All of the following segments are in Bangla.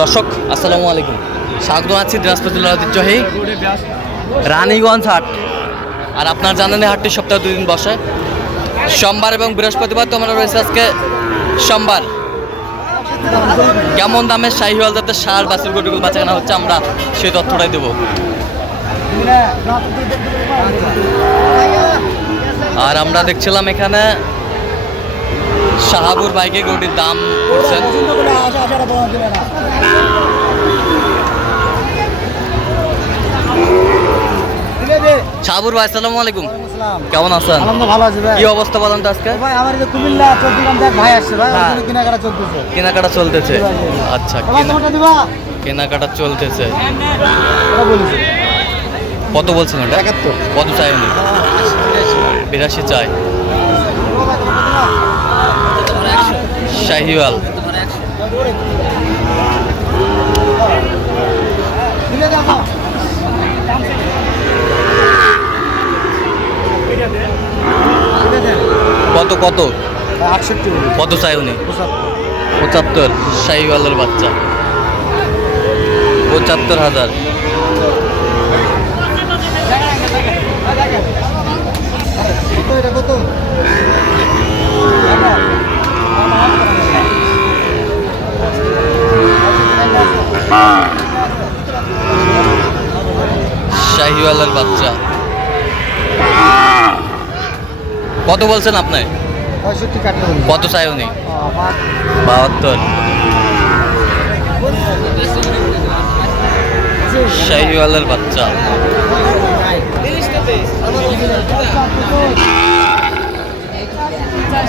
দর্শক, আসসালামু আলাইকুম। স্বাগত আছি দিনাজপুর জেলার ঐতিহ্যবাহী রানীগঞ্জ হাট। আর আপনার জানেন হাটটি সপ্তাহে দুই দিন বসে। সোমবার এবং বৃহস্পতিবার তো আমরা রয়েছে আজকে সোমবার। কেমন দামে শাহিওয়াল যাতে সার বাসের গরুগুলো বাঁচা কেনা হচ্ছে আমরা সেই তথ্যটাই দেবো। আর আমরা দেখছিলাম এখানে শাহাবুর বাইকে গরুটির দাম করছেন। শাহাবুর ভাই আসসালামু আলাইকুম। কেমন আছেন? ভালো আছে ভাই। কি অবস্থা বলেন তো আজকে? ভাই আমার যে কুমিল্লা চট্টগ্রাম দেখ ভাই আসছে ভাই হ্যাঁ। কেনাকাটা চলতেছে। কেনাকাটা চলতেছে। আচ্ছা কেনাকাটা চলতেছে। কত বলছেন একাত্তর। কত চাই উনি? বিরাশি চাই। শাহিওয়াল। কত কত? আটষট্টি কত চাই উনি? পঁচাত্তর। শাহিওয়ালের বাচ্চা। পঁচাত্তর হাজার। কত এটা কত? শাহিওয়ালের বাচ্চা। কত বলছেন আপনি? কত চাই উনি? বাহাত্তর। শাহিওয়ালের বাচ্চা।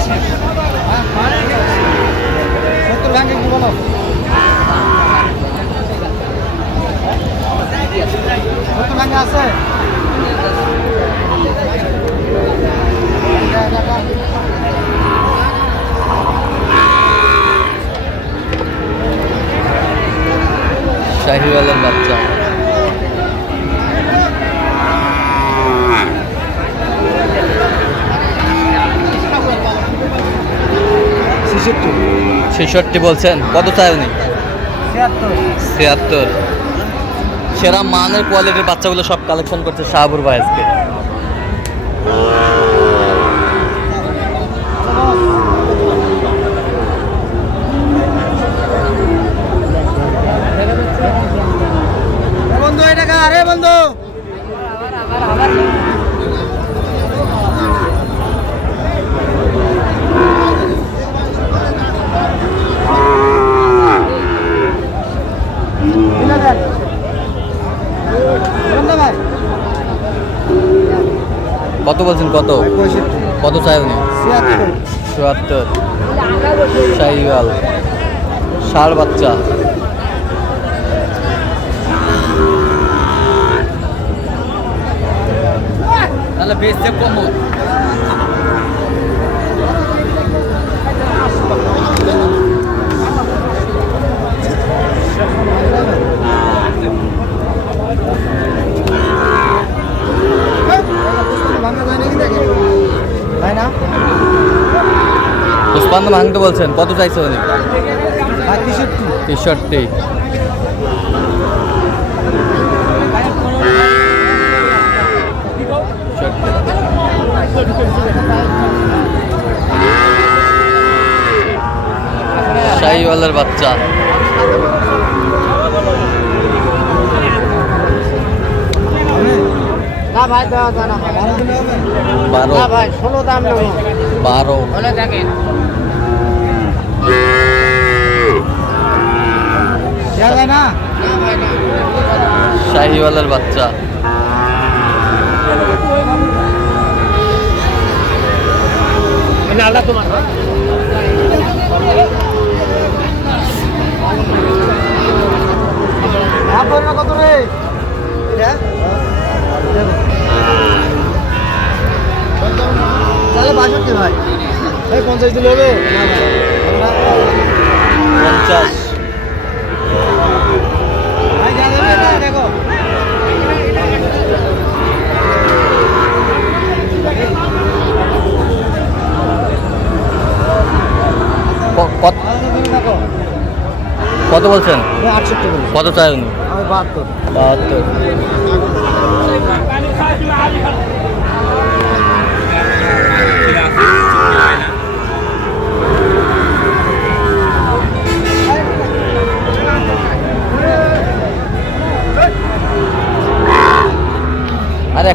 সত্তর শাহিওয়ালের বাচ্চা। ছেষট্টি বলছেন। কত চাই উনি? ছিয়াত্তর। সেরা মানের কোয়ালিটির বাচ্চাগুলো সব কালেকশন করছে শাহাবুর ভাই আজকে। বন্ধু। কত বলছেন? কত? কত চাই উনি? চুয়াত্তর। বাচ্চা। তাহলে বেচতে কম। ভাঙা যায় নাকি দেখে তাই না পুষ্পান্ত ভাঙতে বলছেন কত চাইছে উনি? তেষট্টি তেষট্টি শাহিওয়ালের বাচ্চা না ভাই দেওয়া যায় না বারো দিলে হবে বারো না ভাই ষোলো দাম নেব বারো বলে দেখেন দেওয়া যায় না। শাহিওয়ালের বাচ্চা। মানে আলাদা তোমার কত রে তাহলে বাষট্টি ভাই এই পঞ্চাশ দিলে হবে? পঞ্চাশ। কত? বলছেন? কত চাই উনি বাহাত্তর। বাহাত্তর আরে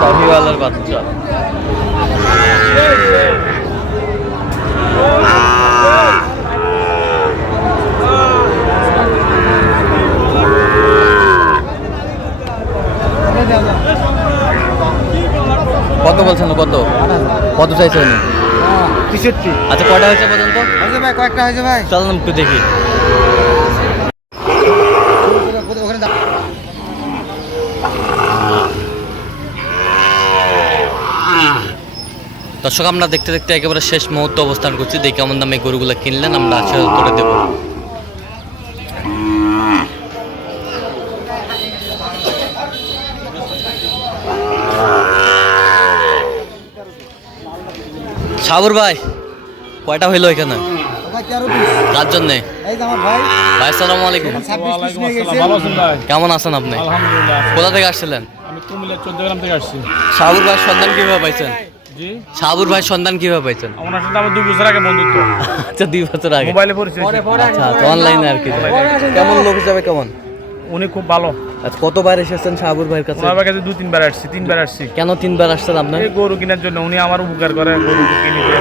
শাহিওয়ালের বাচ্চা কত বলছেন কত? কত চাইছে উনি? তেষট্টি। আচ্ছা কয়টা হয়েছে পর্যন্ত? হয়েছে ভাই কয়েকটা হয়েছে ভাই। চল একটু দেখি। দর্শক আমরা দেখতে দেখতে একেবারে শেষ মুহূর্তে অবস্থান করছি। দেখি কেমন দামে গরুগুলো কিনলেন আমরা আছে করে দেবো। সাবর ভাই কয়টা হইল এখানে? তেরো কার জন্যে? এই যে আমার ভাই। ভাই আসসালামু আলাইকুম। কেমন আছেন আপনি? কোথা থেকে আসছিলেন? আমি কুমিল্লার চোদ্দ গ্রাম থেকে আসছি। সাবুর ভাই সন্ধান কীভাবে পাইছেন? জি? সাবুর ভাই সন্ধান কীভাবে পাইছেন? আমার সাথে আমার দুই বছর আগে বন্ধুত্ব। আচ্ছা দুই বছর আগে। মোবাইলে পরিচয় আচ্ছা আচ্ছা অনলাইনে আর কি। কেমন লোক হিসাবে কেমন? উনি খুব ভালো। আচ্ছা কতবার এসেছেন শাহাবুর ভাইয়ের কাছে? আমার কাছে দুই তিনবার আসছি তিনবার আসছি। কেন তিনবার আসছেন আপনার? গরু কেনার জন্য উনি আমার উপকার করে গরু কিনিতে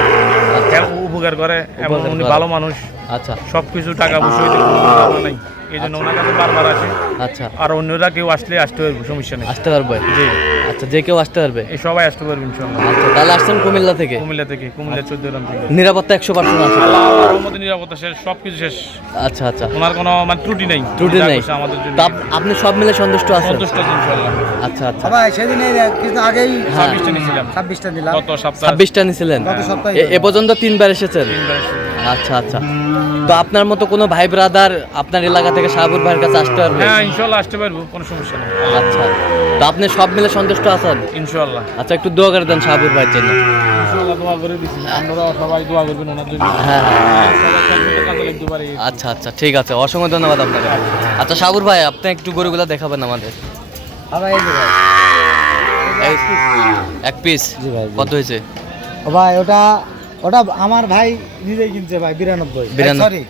হ্যাঁ, উপকার করে এবং উনি ভালো মানুষ। আচ্ছা। সবকিছু টাকা পয়সা হইতে কোনো ঝামেলা নাই। এই জন্য ওনার কাছে বারবার আসে। আচ্ছা। আর অন্যরা কেউ আসলে আসতে পারব সমস্যা নেই। আসতে পারবে। জি। আচ্ছা যে কেউ আসতে পারবে? এই সবাই আসতে পারবে ইনশাল্লাহ আচ্ছা তাহলে আসছেন কুমিল্লা থেকে? কুমিল্লা থেকে কুমিল্লা চোদ্দ গ্রাম থেকে নিরাপত্তা একশো পার্সেন্ট আছে। আল্লাহর নিরাপত্তা শেষ সব কিছু শেষ। আচ্ছা আচ্ছা। ওনার কোনো মানে ত্রুটি নেই। ত্রুটি নেই। আমাদের জন্য। আপনি সব মিলে সন্তুষ্ট আছেন? সন্তুষ্ট আছি ইনশাল্লাহ আচ্ছা আচ্ছা। ভাই সেদিন কিছু আগেই হ্যাঁ। ছাব্বিশটা নিয়েছিলাম। ছাব্বিশটা দিলাম গত সপ্তাহ। ছাব্বিশটা নিছিলেন গত সপ্তাহে এ- পর্যন্ত তিনবার এসেছেন? তিনবার এসেছি। আচ্ছা আচ্ছা। তো আপনার মতো কোনো ভাই ব্রাদার আপনার এলাকা থেকে শাহাবুর ভাইয়ের কাছে আসতে পারবে? হ্যাঁ ইনশাল্লাহ আসতে পারব কোনো সমস্যা নেই। আচ্ছা। তো আপনি সব মিলে সন্তুষ্ট আছেন? ইনশাল্লাহ। আচ্ছা একটু দোয়া করে দেন শাহাবুর ভাইয়ের জন্য। ইনশাল্লাহ দোয়া করে আপনারা সবাই দোয়া করবেন ওনার জন্য। হ্যাঁ হ্যাঁ। আচ্ছা আচ্ছা ঠিক আছে অসংখ্য ধন্যবাদ আপনাকে। আচ্ছা সাবুর ভাই আপনি একটু গরুগুলা দেখাবেন আমাদের। ভাই এই যে ভাই। এই- এক পিস ভাই, কত হয়েছে? ভাই ওটা ওটা আমার ভাই নিজেই কিনছে ভাই বিরানব্বই। সরি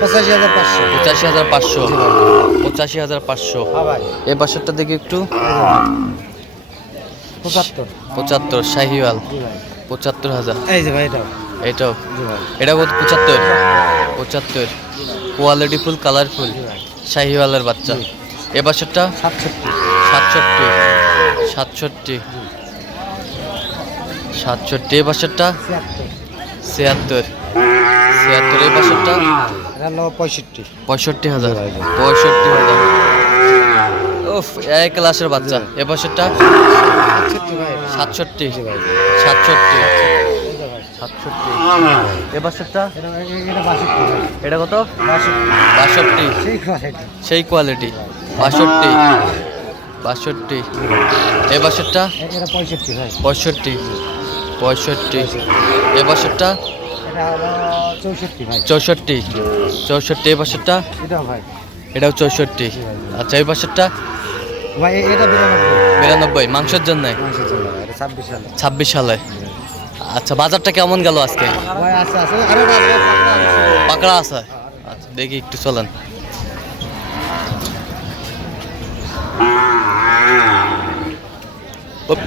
পঁচাশি হাজার পাঁচশো। পঁচাশি হাজার পাঁচশো। পঁচাশি হাজার পাঁচশো। হ্যাঁ এ দেখি একটু। পঁচাত্তর। পঁচাত্তর শাহিওয়াল। পঁচাত্তর হাজার। এই যে ভাই এটাও। এটাও। এটা কত পঁচাত্তর। পঁচাত্তর। কোয়ালিটি ফুল কালারফুল শাহিওয়ালের বাচ্চা। এ পাশেরটা? সাতষট্টি। সাতষট্টি। সাতষট্টি। সাতষট্টি এ পাশেরটা ছিয়াত্তর। ছিয়াত্তর। এই পাশেরটা পঁয়ষট্টি। পঁয়ষট্টি হাজার। পঁয়ষট্টি হাজার। উফ এক ক্লাসের বাচ্চা। এ সাতষট্টি। সাতষট্টি। এই এ এটা কত? বাষট্টি। সেই কোয়ালিটি বাষট্টি। বাষট্টি। এ পঁয়ষট্টি ভাই। পঁয়ষট্টি। পঁয়ষট্টি। এ হলো চৌষট্টি চৌষট্টি। এ পাশেরটা এটাও চৌষট্টি। আচ্ছা এই এটা বিরানব্বই। মাংসের জন্য? ছাব্বিশ সালে। আচ্ছা বাজারটা কেমন গেল আজকে। পাকড়া আছে। আচ্ছা দেখি একটু চলেন। উপ।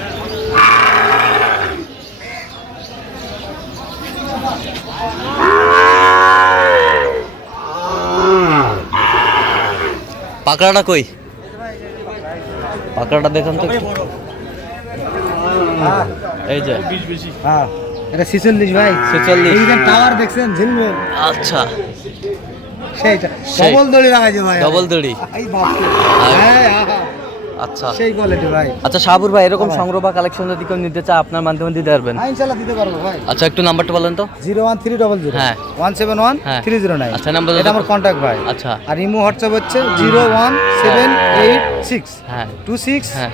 পাকড়াটা কই? পাকড়াটা দেখুন তো এই যে। হ্যাঁ। এটা ছিচল্লিশ ভাই। 46 এই যে টাওয়ার দেখছেন ঝিলমিল। আচ্ছা। সেইটা। সেই। ডবল দড়ি লাগাইছে ভাই। ডবল দড়ি। এই হ্যাঁ হ্যাঁ, হ্যাঁ। আচ্ছা। সেই কোয়ালিটি ভাই। আচ্ছা শাহাবুর ভাই এরকম হ্যাঁ। সংগ্রহ বা কালেকশন যদি কেউ নিতে চায় আপনার মাধ্যমে দিতে পারবেন? হ্যাঁ ইনশাল্লাহ দিতে পারব ভাই। আচ্ছা একটু নাম্বারটা বলেন তো। Zero one three double zero. হ্যাঁ। ওয়ান সেভেন ওয়ান হ্যাঁ। আচ্ছা, নাম্বার এটা আমার ভাই। আচ্ছা। আর ইমো হোয়াটসঅ্যাপ হচ্ছে zero one seven eight six. হ্যাঁ। হ্যাঁ।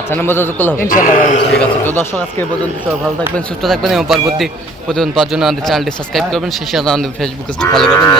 আচ্ছা নাম্বার করলে ইনশাল্লাহ ভাই। ঠিক আছে তো দর্শক আজকে পর্যন্ত সবাই ভালো থাকবেন সুস্থ থাকবেন এবং পরবর্তী প্রতিদিন পাওয়ার জন্য আমাদের চ্যানেলটি সাবস্ক্রাইব করবেন। সেই সাথে আমাদের ফেসবুক ফলো করবেন।